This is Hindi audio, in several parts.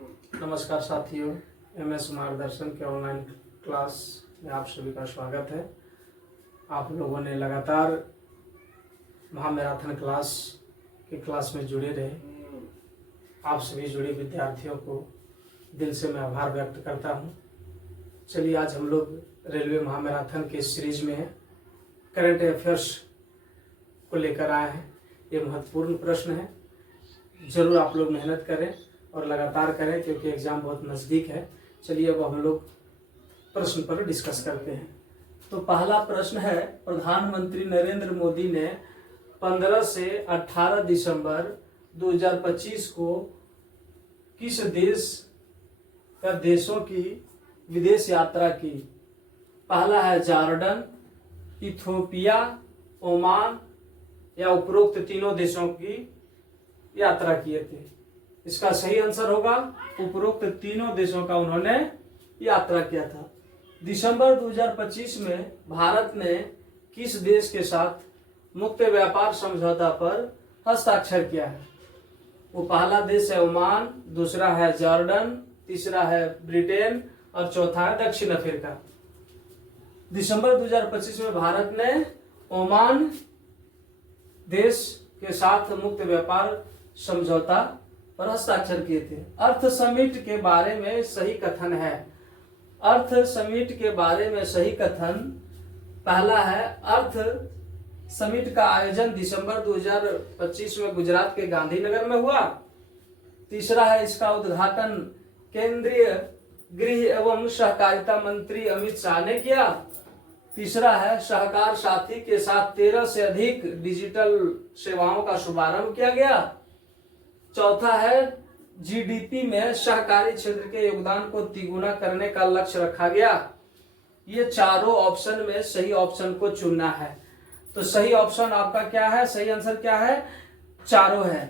नमस्कार साथियों, MS मार्गदर्शन के ऑनलाइन क्लास में आप सभी का स्वागत है। आप लोगों ने लगातार महामैराथन क्लास में जुड़े रहे। आप सभी जुड़े विद्यार्थियों को दिल से मैं आभार व्यक्त करता हूं। चलिए, आज हम लोग रेलवे महामैराथन के सीरीज में करंट अफेयर्स को लेकर आए हैं। ये महत्वपूर्ण प्रश्न है, जरूर आप लोग मेहनत करें और लगातार करें क्योंकि एग्जाम बहुत नज़दीक है। चलिए, अब हम लोग प्रश्न पर डिस्कस करते हैं। तो पहला प्रश्न है, प्रधानमंत्री नरेंद्र मोदी ने 15 से 18 दिसंबर 2025 को किस देशों की विदेश यात्रा की? पहला है जॉर्डन, इथियोपिया, ओमान या उपरोक्त तीनों देशों की यात्रा किए थे। इसका सही आंसर होगा उपरोक्त तीनों देशों का उन्होंने यात्रा किया था। दिसंबर 2025 में भारत ने किस देश के साथ मुक्त व्यापार समझौता पर हस्ताक्षर किया है? वो पहला देश है ओमान, दूसरा है जॉर्डन, तीसरा है ब्रिटेन और चौथा है दक्षिण अफ्रीका। दिसंबर 2025 में भारत ने ओमान देश के साथ मुक्त व्यापार समझौता पर हस्ताक्षर किए थे। अर्थ समिट के बारे में सही कथन है। अर्थ समिट के बारे में सही कथन पहला है, अर्थ समिट का आयोजन दिसंबर 2025 में गुजरात के गांधीनगर में हुआ। तीसरा है, इसका उद्घाटन केंद्रीय गृह एवं सहकारिता मंत्री अमित शाह ने किया। तीसरा है, सहकार साथी के साथ 13 से अधिक डिजिटल सेवाओं का शुभारंभ किया गया। चौथा है, जीडीपी में सहकारी क्षेत्र के योगदान को तिगुना करने का लक्ष्य रखा गया। ये चारों ऑप्शन में सही ऑप्शन को चुनना है। तो सही ऑप्शन आपका क्या है? सही आंसर क्या है? चारों है।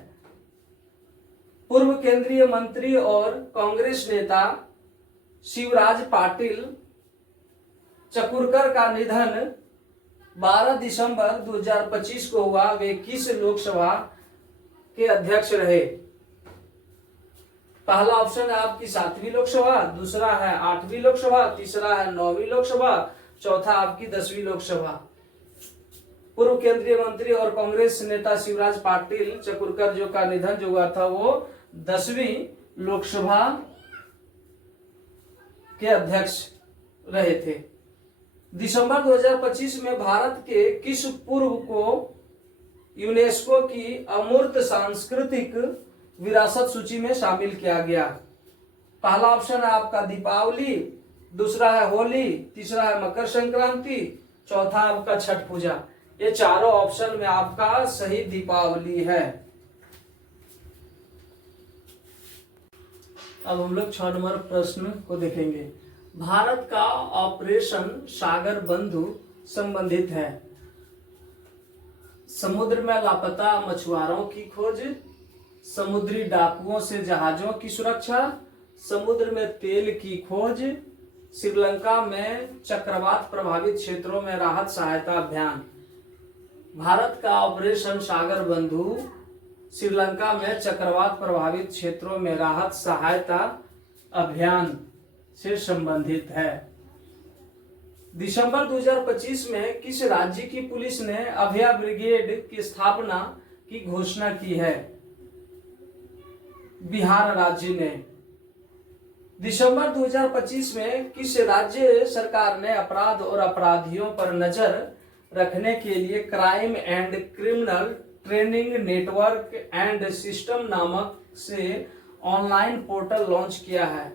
पूर्व केंद्रीय मंत्री और कांग्रेस नेता शिवराज पाटिल चकुरकर का निधन 12 दिसंबर 2025 को हुआ। वे किस लोकसभा के अध्यक्ष रहे? पहला ऑप्शन है आपकी 7वीं लोकसभा, दूसरा है 8वीं लोकसभा, तीसरा है 9वीं लोकसभा, चौथा आपकी 10वीं लोकसभा। पूर्व केंद्रीय मंत्री और कांग्रेस नेता शिवराज पाटिल चकुरकर जो का निधन जो हुआ था वो 10वीं लोकसभा के अध्यक्ष रहे थे। दिसंबर 2025 में भारत के किस पूर्व को यूनेस्को की अमूर्त सांस्कृतिक विरासत सूची में शामिल किया गया? पहला ऑप्शन है आपका दीपावली, दूसरा है होली, तीसरा है मकर संक्रांति, चौथा आपका छठ पूजा। ये चारों ऑप्शन में आपका सही दीपावली है। अब हम लोग 6 नंबर प्रश्न को देखेंगे। भारत का ऑपरेशन सागर बंधु संबंधित है समुद्र में लापता मछुआरों की खोज, समुद्री डाकुओं से जहाजों की सुरक्षा, समुद्र में तेल की खोज, श्रीलंका में चक्रवात प्रभावित क्षेत्रों में राहत सहायता अभियान। भारत का ऑपरेशन सागर बंधु श्रीलंका में चक्रवात प्रभावित क्षेत्रों में राहत सहायता अभियान से संबंधित है। दिसंबर 2025 में किस राज्य की पुलिस ने अभया ब्रिगेड की स्थापना की घोषणा की है? बिहार राज्य ने। दिसंबर 2025 में किस राज्य सरकार ने अपराध और अपराधियों पर नजर रखने के लिए crime and criminal training network and system नामक से ऑनलाइन पोर्टल लॉन्च किया है?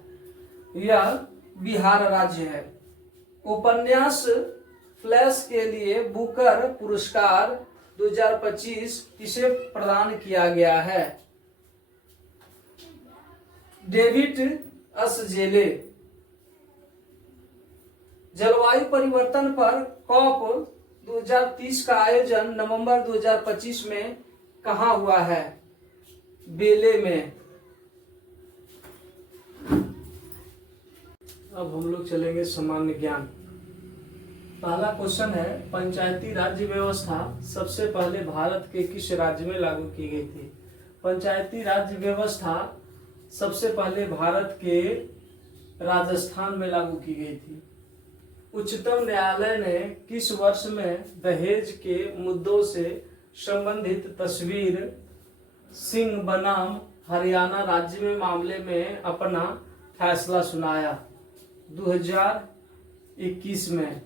यह बिहार राज्य है। उपन्यास फ्लैश के लिए बुकर पुरस्कार 2025 किसे प्रदान किया गया है? डेविड असजेले। जलवायु परिवर्तन पर कॉप 2030 का आयोजन नवंबर 2025 में कहां हुआ है? बेले में। अब हम लोग चलेंगे सामान्य ज्ञान। पहला क्वेश्चन है, पंचायती राज्य व्यवस्था सबसे पहले भारत के किस राज्य में लागू की गई थी? पंचायती राज्य व्यवस्था सबसे पहले भारत के राजस्थान में लागू की गई थी। उच्चतम न्यायालय ने किस वर्ष में दहेज के मुद्दों से संबंधित तस्वीर सिंह बनाम हरियाणा राज्य में मामले में अपना फैसला सुनाया? 2021 में।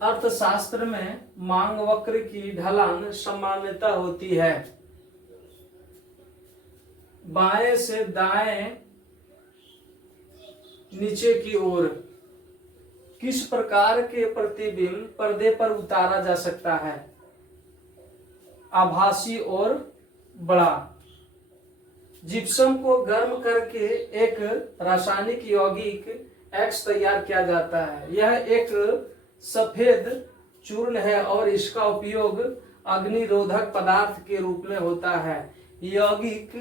अर्थशास्त्र में मांग वक्र की ढलान सामान्यतः होती है बाएं से दाएं नीचे की ओर। किस प्रकार के प्रतिबिंब पर्दे पर उतारा जा सकता है? आभासी और बड़ा। जिप्सम को गर्म करके एक रासायनिक यौगिक एक्स तैयार किया जाता है। यह एक सफेद चूर्ण है और इसका उपयोग अग्निरोधक पदार्थ के रूप में होता है। यौगिक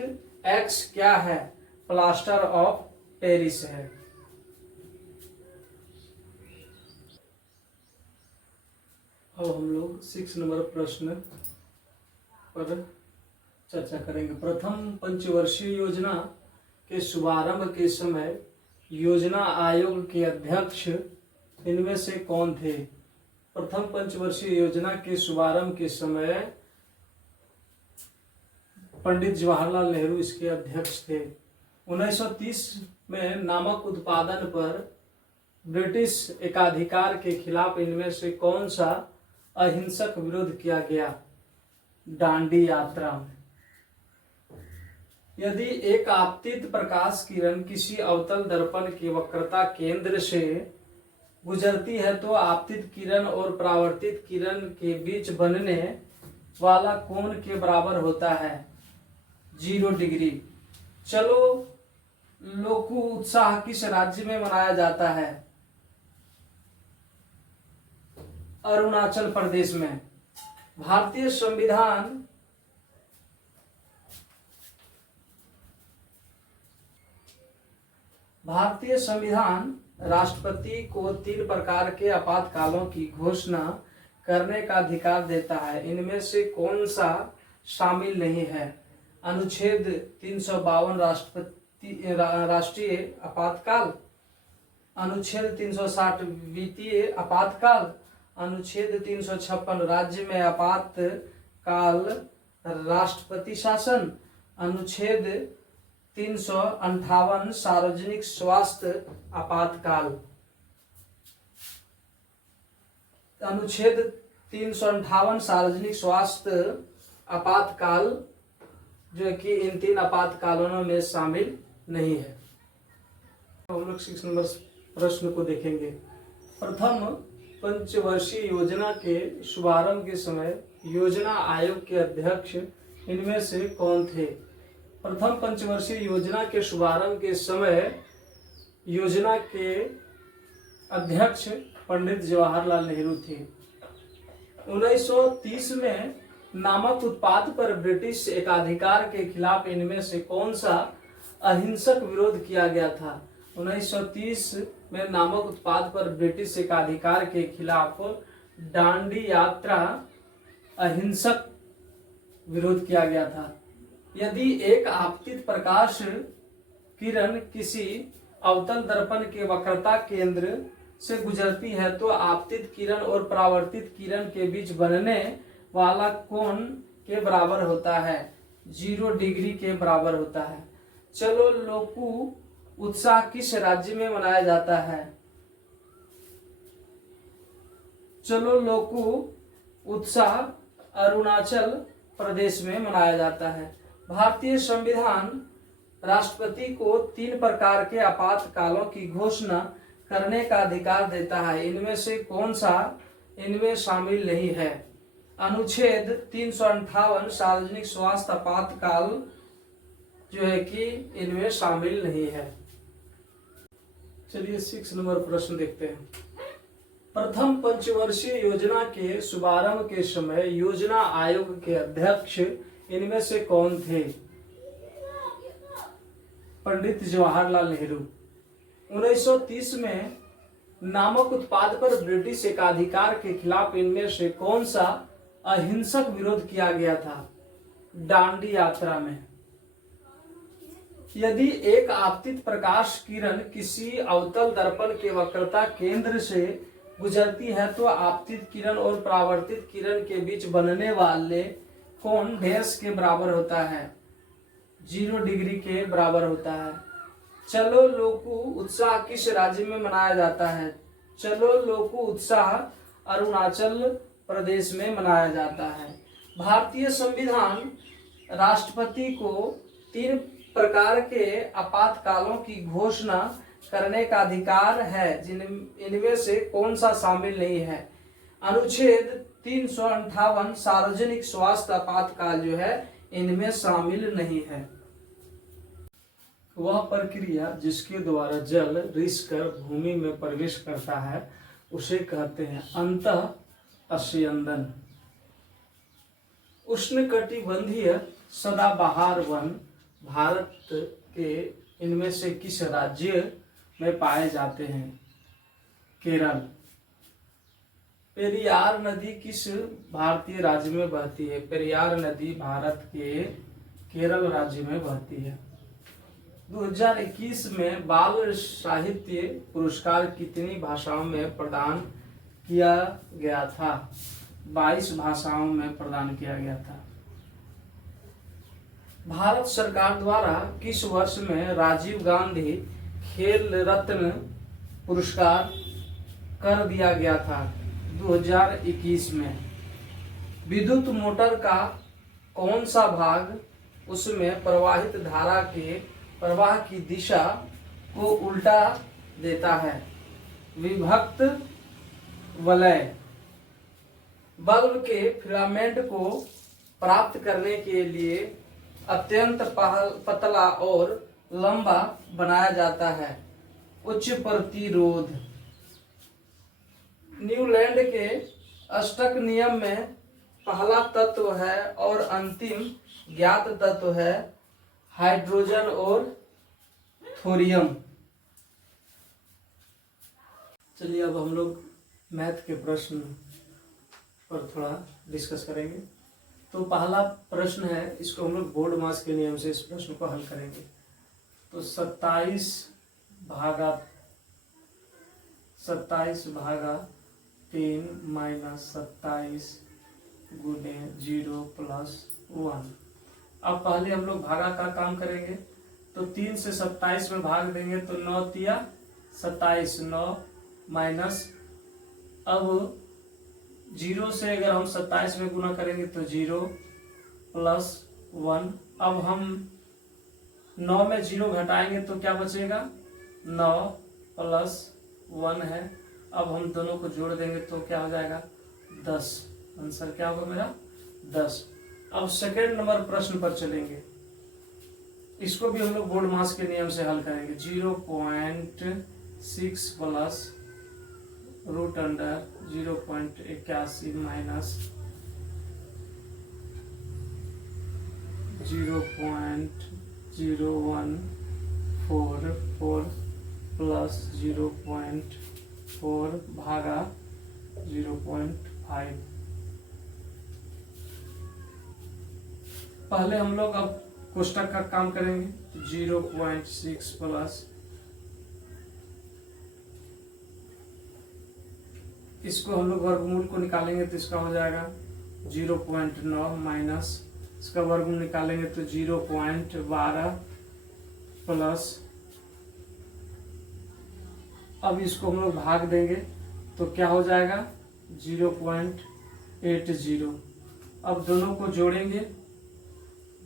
एक्स क्या है? प्लास्टर ऑफ पेरिस है। अब हम लोग 6 नंबर प्रश्न पर चर्चा करेंगे। प्रथम पंचवर्षीय योजना के शुभारंभ के समय योजना आयोग के अध्यक्ष इनमें से कौन थे? प्रथम पंचवर्षीय योजना के शुभारंभ के समय पंडित जवाहरलाल नेहरू इसके अध्यक्ष थे। 1930 में नमक उत्पादन पर ब्रिटिश एकाधिकार के खिलाफ इनमें से कौन सा अहिंसक विरोध किया गया? दांडी यात्रा में। यदि एक आपतित प्रकाश किरण किसी अवतल दर्पण के वक्रता केंद्र से गुजरती है तो आपतित किरण और परावर्तित किरण के बीच बनने वाला कोण के बराबर होता है 0 डिग्री। चलो लोकू उत्साह किस राज्य में मनाया जाता है? अरुणाचल प्रदेश में। भारतीय संविधान राष्ट्रपति को 3 प्रकार के आपातकालों की घोषणा करने का अधिकार देता है। इनमें से कौन सा शामिल नहीं है? अनुच्छेद 352 राष्ट्रीय आपातकाल, अनुच्छेद 360 वित्तीय आपातकाल, अनुच्छेद 356 राज्य में आपातकाल राष्ट्रपति शासन, अनुच्छेद 358 सार्वजनिक स्वास्थ्य आपातकाल। अनुच्छेद 358 सार्वजनिक स्वास्थ्य आपातकाल जो कि इन 3 आपातकालों में शामिल नहीं है। हम लोग 6 नंबर प्रश्न को देखेंगे। प्रथम पंचवर्षीय योजना के शुभारंभ के समय योजना आयोग के अध्यक्ष इनमें से कौन थे? प्रथम पंचवर्षीय योजना के शुभारंभ के समय योजना के अध्यक्ष पंडित जवाहरलाल नेहरू थे। 1930 में नामक उत्पाद पर ब्रिटिश एकाधिकार के खिलाफ इनमें से कौन सा अहिंसक विरोध किया गया था? 1930 में नामक उत्पाद पर ब्रिटिश एकाधिकार के खिलाफ दांडी यात्रा अहिंसक विरोध किया गया था। यदि एक आपतित प्रकाश किरण किसी अवतल दर्पण के वक्रता केंद्र से गुजरती है तो आपतित किरण और परावर्तित किरण के बीच बनने वाला कोण के बराबर होता है 0 डिग्री के बराबर होता है। चलो लोकू उत्साह किस राज्य में मनाया जाता है? चलो लोकू उत्साह अरुणाचल प्रदेश में मनाया जाता है। भारतीय संविधान राष्ट्रपति को 3 प्रकार के आपातकालों की घोषणा करने का अधिकार देता है। इनमें से कौन सा इनमें शामिल नहीं है? अनुच्छेद 358 सार्वजनिक स्वास्थ्य आपातकाल जो है कि इनमें शामिल नहीं है। चलिए 6 नंबर प्रश्न देखते हैं। प्रथम पंचवर्षीय योजना के शुभारंभ के समय योजना आयोग के अध्यक्ष इनमें से कौन थे? पंडित जवाहरलाल नेहरू। 1930 में नामक उत्पाद पर ब्रिटिश एकाधिकार के खिलाफ इनमें से कौन सा अहिंसक विरोध किया गया था? दांडी यात्रा में। यदि एक आपतित प्रकाश किरण किसी अवतल दर्पण के वक्रता केंद्र से गुजरती है तो आपतित किरण और परावर्तित किरण के बीच बनने वाले कोण डैश के बराबर होता है, 0 डिग्री के बराबर होता है। चलो लोकू उत्साह किस राज्य में मनाया जाता है? चलो लोकू उत्साह अरुणाचल प्रदेश में मनाया जाता है। भारतीय संविधान राष्ट्रपति को 3 प्रकार के आपातकालों की घोषणा करने का अधिकार है, इनमें से कौन सा शामिल नहीं है? अनुच्छेद 358 सार्वजनिक स्वास्थ्य आपातकाल जो है इनमें शामिल नहीं है। वह प्रक्रिया जिसके द्वारा जल रिसकर भूमि में प्रवेश करता है उसे कहते हैं अंतःस्यंदन। उष्णकटिबंधीय सदाबहार वन भारत के इनमें से किस राज्य में पाए जाते हैं? केरल। पेरियार नदी किस भारतीय राज्य में बहती है? पेरियार नदी भारत के केरल राज्य में बहती है। 2021 में बाल साहित्य पुरस्कार कितनी भाषाओं में प्रदान किया गया था? 22 भाषाओं में प्रदान किया गया था। भारत सरकार द्वारा किस वर्ष में राजीव गांधी खेल रत्न पुरस्कार कर दिया गया था? 2021 में। विद्युत मोटर का कौन सा भाग उसमें प्रवाहित धारा के प्रवाह की दिशा को उल्टा देता है? विभक्त वलय। बल्ब के फिलामेंट को प्राप्त करने के लिए अत्यंत पतला और लंबा बनाया जाता है। उच्च प्रतिरोध। न्यूलैंड के अष्टक नियम में पहला तत्व है और अंतिम ज्ञात तत्व है हाइड्रोजन और थोरियम। चलिए अब हम लोग मैथ के प्रश्न पर थोड़ा डिस्कस करेंगे। तो पहला प्रश्न है, इसको हम लोग बोर्ड मास के नियम से इस प्रश्न को हल करेंगे। तो 27 भागा 3 माइनस 27 गुने 0 प्लस 1। अब पहले हम लोग भागा का काम करेंगे। तो 3 से 27 में भाग देंगे तो 9 तिया 27, 9 माइनस, अब 0 से अगर हम 27 में गुना करेंगे तो 0 प्लस 1। अब हम 9 में 0 घटाएंगे तो क्या बचेगा? 9 प्लस 1 है। अब हम दोनों को जोड़ देंगे तो क्या हो जाएगा? 10। आंसर क्या होगा मेरा? 10। अब सेकेंड नंबर प्रश्न पर चलेंगे। इसको भी हम लोग बोर्ड मास के नियम से हल करेंगे। 0.6 plus root under 0.81 minus 0.0144 plus 0.4 भागा 0.5। पहले हम लोग अब कोष्टक का काम करेंगे। 0.6 प्लस, इसको हम लोग वर्गमूल को निकालेंगे तो इसका हो जाएगा 0.9 माइनस, इसका वर्गमूल निकालेंगे तो 0.12 प्लस, अब इसको हम लोग भाग देंगे तो क्या हो जाएगा? 0.80। अब दोनों को जोड़ेंगे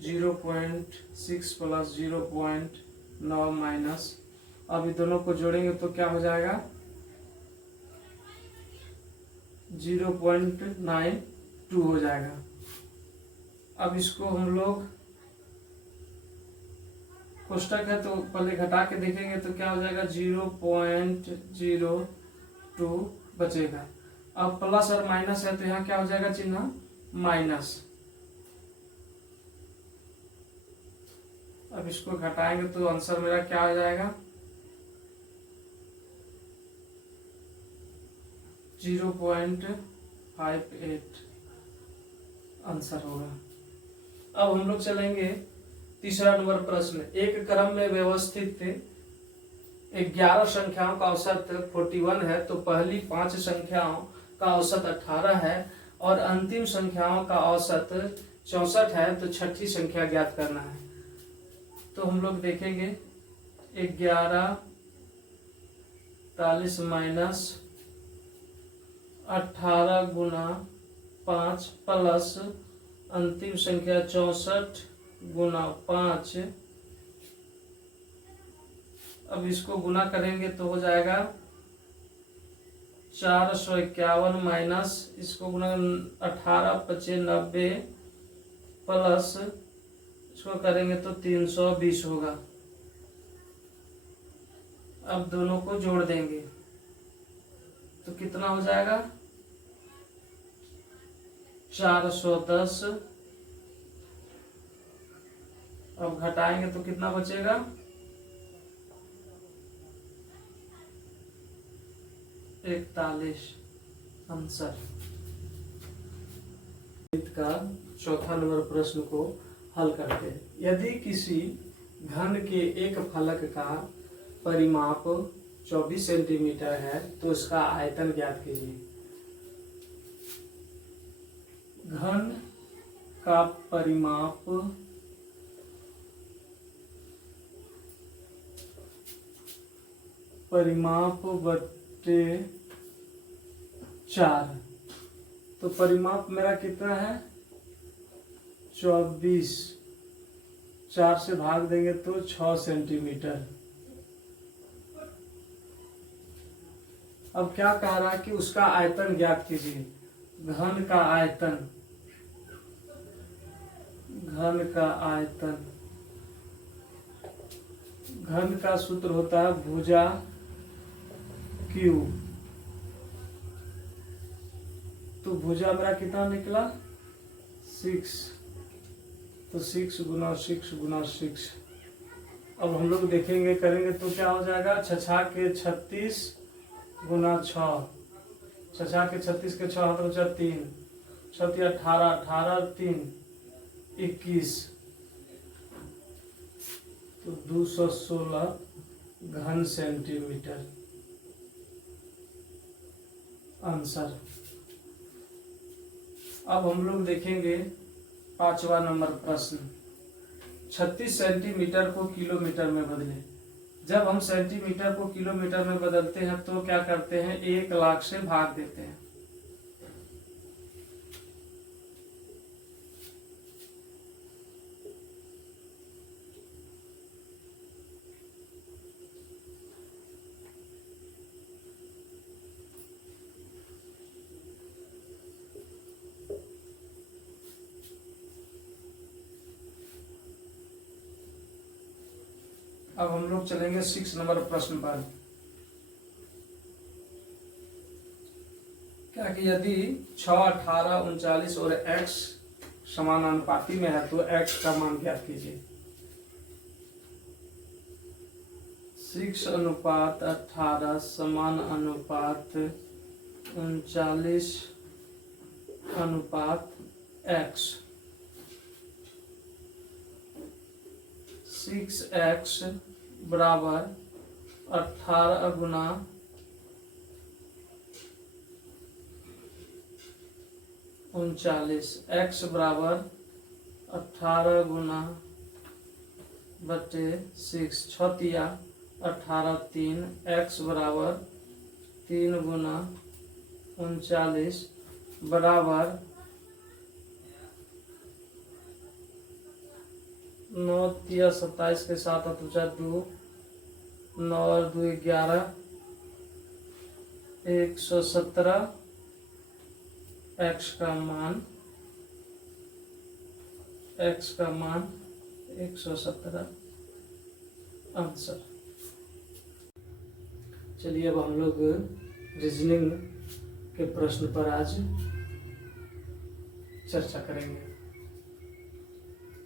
0.6 प्लस 0.9 माइनस, अब ये दोनों को जोड़ेंगे तो क्या हो जाएगा? 0.92 हो जाएगा। अब इसको हम लोग कोष्टक है तो पहले घटा के देखेंगे तो क्या हो जाएगा? 0.02 बचेगा। अब प्लस और माइनस है तो यहाँ क्या हो जाएगा? चिन्ह माइनस। अब इसको घटाएंगे तो आंसर मेरा क्या हो जाएगा? 0.58 आंसर होगा। अब हम लोग चलेंगे तीसरा नंबर प्रश्न, एक क्रम में व्यवस्थित 11 संख्याओं का औसत 41 है, तो पहली 5 संख्याओं का औसत 18 है और अंतिम संख्याओं का औसत 64 है, तो छठी संख्या ज्ञात करना है। तो हम लोग देखेंगे 11 40 माइनस 18 गुना 5 प्लस अंतिम संख्या 64 गुना 5। अब इसको गुना करेंगे तो हो जाएगा 451 माइनस इसको गुना 18 पचे 90 प्लस इसको करेंगे तो 320 होगा। अब दोनों को जोड़ देंगे तो कितना हो जाएगा 410। अब घटाएंगे तो कितना बचेगा 41 आंसर। का चौथा नंबर प्रश्न को हल करते हैं। यदि किसी घन के एक फलक का परिमाप 24 सेंटीमीटर है तो इसका आयतन ज्ञात कीजिए। घन का परिमाप बटे 4, तो परिमाप मेरा कितना है 24, 4 से भाग देंगे तो 6 सेंटीमीटर। अब क्या कह रहा है कि उसका आयतन ज्ञात कीजिए। घन का आयतन, घन का आयतन, घन का सूत्र होता है भुजा क्यू। तो भुजा मेरा कितना निकला 6, तो 6 गुना 6 गुना 6। अब हम लोग देखेंगे करेंगे तो क्या हो जाएगा 6 के 36 गुना 6, 6 के 36 के 6 हाथ बचा 3, 6 18, 18 3 21, तो 216 घन सेंटीमीटर आंसर। अब हम लोग देखेंगे पांचवा नंबर प्रश्न, 36 सेंटीमीटर को किलोमीटर में बदले। जब हम सेंटीमीटर को किलोमीटर में बदलते हैं तो क्या करते हैं 1 लाख से भाग देते हैं। अब हम लोग चलेंगे 6 नंबर प्रश्न पर। क्या कि यदि 6, 18, 39 और x समानुपाती में है तो x का मान ज्ञात कीजिए। 6 अनुपात 18 समान अनुपात 39 अनुपात x। 6x बराबर 18 गुना 39, x बराबर 18 गुना बटे 6, 6 18 3, x बराबर 3 गुना 39 बराबर 9 3 27 के साथ 2, 9 और 2 11, 117 x का मान 117 आंसर। चलिए अब हम लोग रीजनिंग के प्रश्न पर आज चर्चा करेंगे।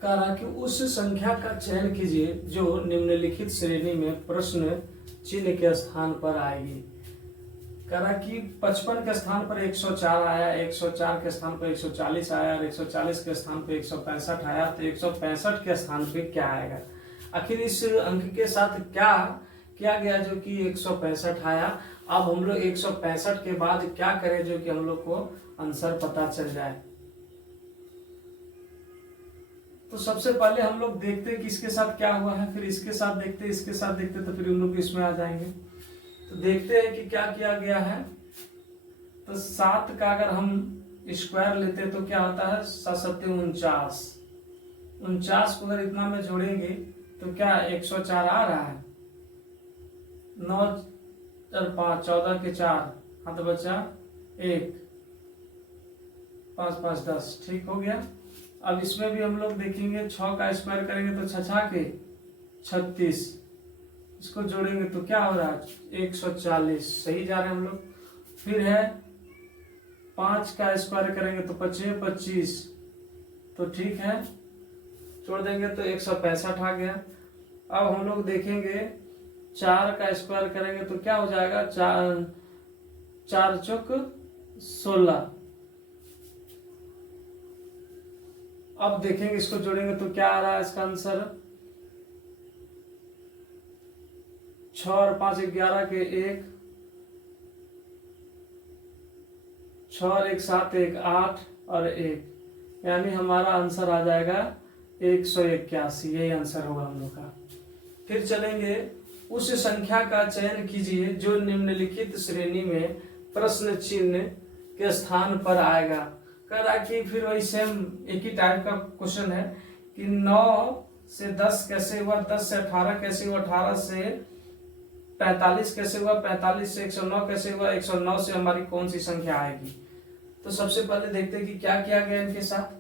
कह रहा कि उस संख्या का चयन कीजिए जो निम्नलिखित श्रेणी में प्रश्न चिन्ह के स्थान पर आएगी। कह रहा कि 55 के स्थान पर 104 आया, 104 के स्थान पर 140 आया और 140 के स्थान पर 165 आया, तो 165 के स्थान पे क्या आएगा। आखिर इस अंक के साथ क्या किया गया जो कि 165 आया। अब हम लोग 165 के बाद क्या करें जो कि हम लोग को आंसर पता चल जाए। तो सबसे पहले हम लोग देखते हैं कि इसके साथ क्या हुआ है, फिर इसके साथ देखते हैं, इसके साथ देखते हैं, तो फिर हम लोग इसमें आ जाएंगे। तो देखते हैं कि क्या किया गया है। तो 7 का अगर हम स्क्वायर लेते तो क्या होता है, 7 49। 49 को अगर इतना में जोड़ेंगे तो क्या 104 आ रहा है। 9 और 5 14 के 4 हाथ बचा 1, 5 5 10, ठीक हो गया। अब इसमें भी हम लोग देखेंगे 6 का स्क्वायर करेंगे तो 6 के 36, इसको जोड़ेंगे तो क्या हो रहा है 140, सही जा रहे हैं हम लोग। फिर है 5 का स्क्वायर करेंगे तो 5 25, तो ठीक है, जोड़ देंगे तो 165 आ गया। अब हम लोग देखेंगे 4 का स्क्वायर करेंगे तो क्या हो जाएगा, 4 चौक 16। अब देखेंगे इसको जोड़ेंगे तो क्या आ रहा है इसका आंसर, 6 और 5 11 के 1, 6 और 1 7 1 8 और 1, यानी हमारा आंसर आ जाएगा 181। यही आंसर होगा हम लोग का। फिर चलेंगे, उस संख्या का चयन कीजिए जो निम्नलिखित श्रेणी में प्रश्न चिन्ह के स्थान पर आएगा। कह रहा कि फिर वही सेम एक ही टाइप का क्वेश्चन है कि 9 से 10 कैसे हुआ, 10 से 18 कैसे हुआ, 18 से 45 कैसे हुआ, 45 से 109 कैसे हुआ, 109 से हमारी कौन सी संख्या आएगी। तो सबसे पहले देखते हैं कि क्या किया गया इनके साथ।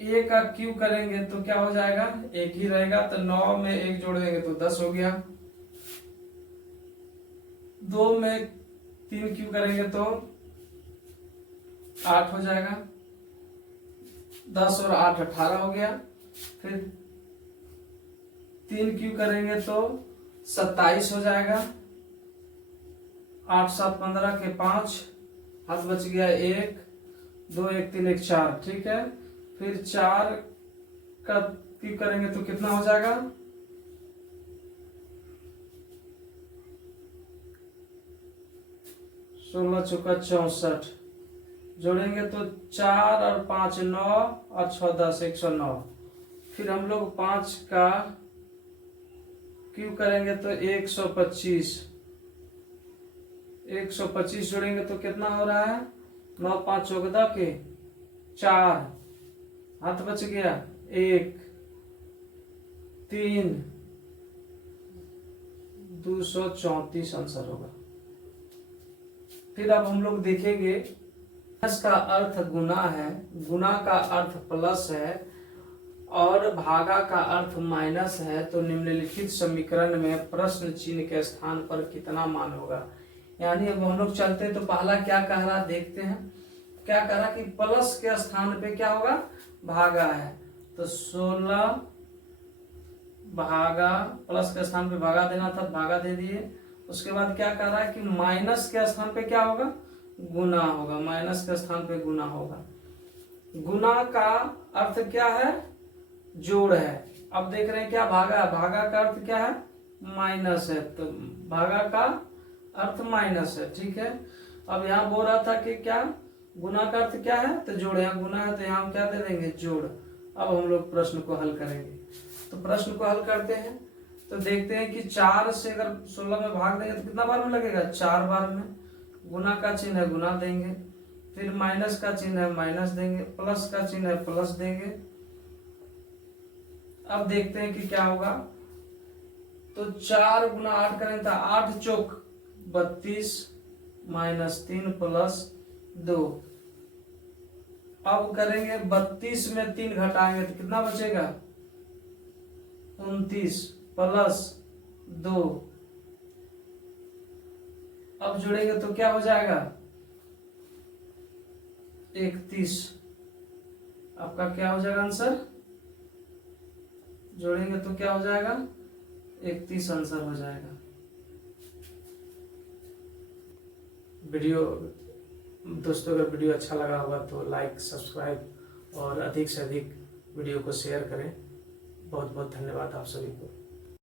ए का क्यू करेंगे तो क्या हो जाएगा, एक ही रहेगा, तो 9 में 1 जोड़ देंगे तो 10 हो गया। 2 में 3 क्यू करेंगे तो 8 हो जाएगा, 10 और 8 18 हो गया। फिर 3 क्यू करेंगे तो 27 हो जाएगा, 8 7 15 के 5, हाथ बच गया 1 2 1 3 1 4, ठीक है। फिर 4 का क्यू करेंगे तो कितना हो जाएगा, 16 चौका 64, जोड़ेंगे तो 4 और 5 9 और 6 10 109। फिर हम लोग 5 का क्यू करेंगे तो 125, 125 जोड़ेंगे तो कितना हो रहा है, 9 5 14 के 4, हाथ बच गया 1 3, 234 आंसर होगा। फिर अब हम लोग देखेंगे, प्लस का अर्थ गुना है, गुना का अर्थ प्लस है और भागा का अर्थ माइनस है, तो निम्नलिखित समीकरण में प्रश्न चिन्ह के स्थान पर कितना मान होगा। यानी अब हम लोग चलते हैं तो पहला क्या कह रहा देखते हैं। क्या कह रहा कि प्लस के स्थान पे क्या होगा, भागा है, तो 16 भागा, प्लस के स्थान पे भागा देना था, भागा दे दिए। उसके बाद क्या कह रहा है कि माइनस के स्थान पे क्या होगा, गुना होगा, माइनस के स्थान पे गुना होगा। गुना का अर्थ क्या है, जोड़ है। अब देख रहे हैं क्या भागा, भागा का अर्थ क्या है, माइनस है, तो भागा का अर्थ माइनस है, ठीक है। अब यहाँ बोल रहा था कि क्या गुना का अर्थ क्या है, तो जोड़, यहाँ गुना है तो यहाँ हम क्या दे देंगे, जोड़। अब हम लोग प्रश्न को हल करेंगे, तो प्रश्न को हल करते हैं तो देखते हैं कि 4 से अगर 16 में भाग देंगे तो कितना बार में लगेगा, 4 बार में। गुना का चिन्ह है, गुना देंगे। फिर माइनस का चिन्ह है, माइनस देंगे। प्लस का चिन्ह है, प्लस देंगे। अब देखते हैं कि क्या होगा, तो 4 गुना 8 करेंगे तो 8 चौक 32 माइनस 3 प्लस 2। अब करेंगे 32 में 3 घटाएंगे तो कितना बचेगा, 29 प्लस 2। अब जोड़ेंगे तो क्या हो जाएगा, 31। आपका क्या हो जाएगा आंसर, जोड़ेंगे तो क्या हो जाएगा, 31 आंसर हो जाएगा। वीडियो दोस्तों अगर वीडियो अच्छा लगा होगा तो लाइक, सब्सक्राइब और अधिक से अधिक वीडियो को शेयर करें। बहुत बहुत धन्यवाद आप सभी को।